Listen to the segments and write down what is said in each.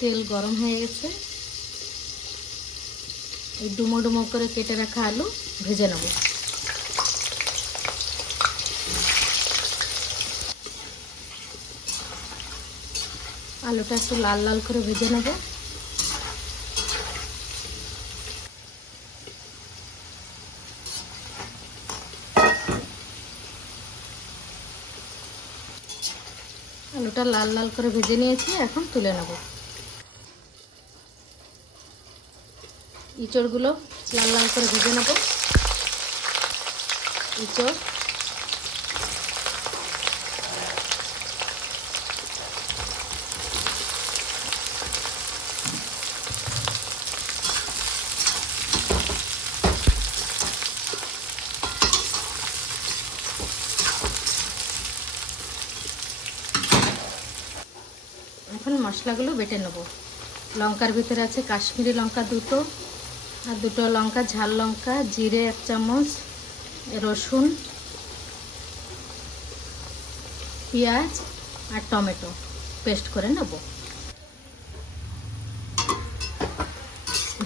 তেল গরম হয়ে গেছে। এই ডুমো ডুমো করে কেটে রাখা আলু ভেজে নেব। আলুটা একটু লাল লাল করে ভেজে নেব। আলুটা লাল লাল করে ভেজে নিয়েছি, এখন তুলে নেব। ইঁচড়গুলো লাল লাল করে ভেজে নেব। ইঁচড় এখন মশলাগুলো বেটে নেব। লঙ্কার ভিতরে আছে কাশ্মীরি লঙ্কা দুটো, আর দুটো লঙ্কা ঝাল লঙ্কা, জিরে 1 চামচ, রসুন, পেঁয়াজ আর টমেটো পেস্ট করে নেব।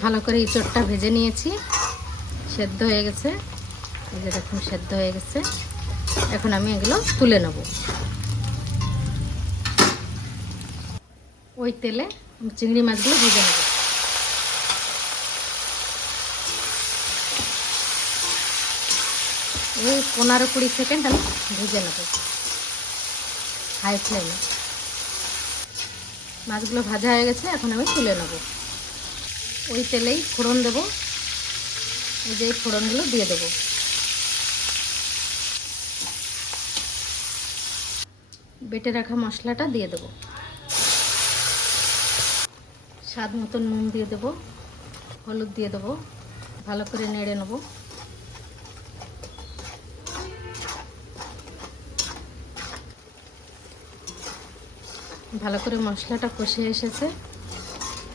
ভালো করে ইঁচড়টা ভেজে নিয়েছি, সেদ্ধ হয়ে গেছে। এই যে দেখুন সেদ্ধ হয়ে গেছে। এখন আমি এগুলো তুলে নেব। ওই তেলে চিংড়ি মাছগুলো ভেজে নেব। এই 15-20 সেকেন্ড আমি ভেজে নেব হাই ফ্লেমে। মাছগুলো ভাজা হয়ে গেছে, এখন আমি তুলে নেব। ওই তেলেই ফোড়ন দেব। এই যে ফোড়নগুলো দিয়ে দেব। বেটে রাখা মশলাটা দিয়ে দেব। স্বাদ মতো নুন দিয়ে দেব, হলুদ দিয়ে দেব। ভালো করে নেড়ে নেব। ভালো করে মশলাটা কষে এসেছে,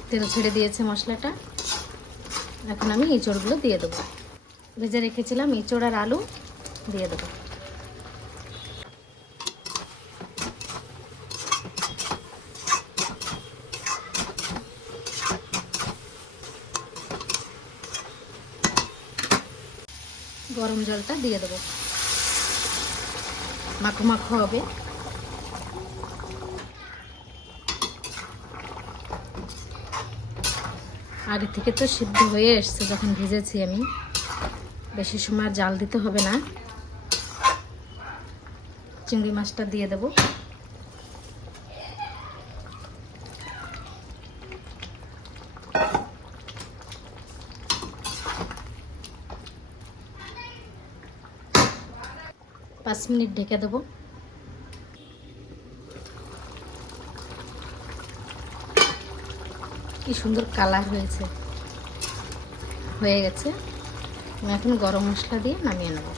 তেল ছেড়ে দিয়েছে মশলাটা। এখন আমি এঁচড়গুলো দিয়ে দেবো। ভেজে রেখেছিলাম এঁচড় আর আলু দিয়ে দেবো। গরম জলটা দিয়ে দেবো, মাখো মাখো হবে। আগে থেকে তো সিদ্ধ হয়ে এসছে যখন ভেজেছি আমি, বেশি সময় আর জাল দিতে হবে না। চিংড়ি মাছটা দিয়ে দেবো। পাঁচ মিনিট ঢেকে দেবো। কি সুন্দর কালার হয়েছে, হয়ে গেছে। আমি এখন গরম মশলা দিয়ে নামিয়ে নেব।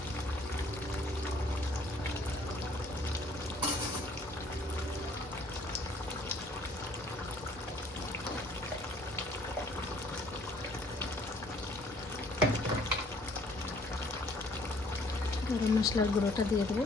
গরম মশলার গুঁড়োটা দিয়ে দেবো।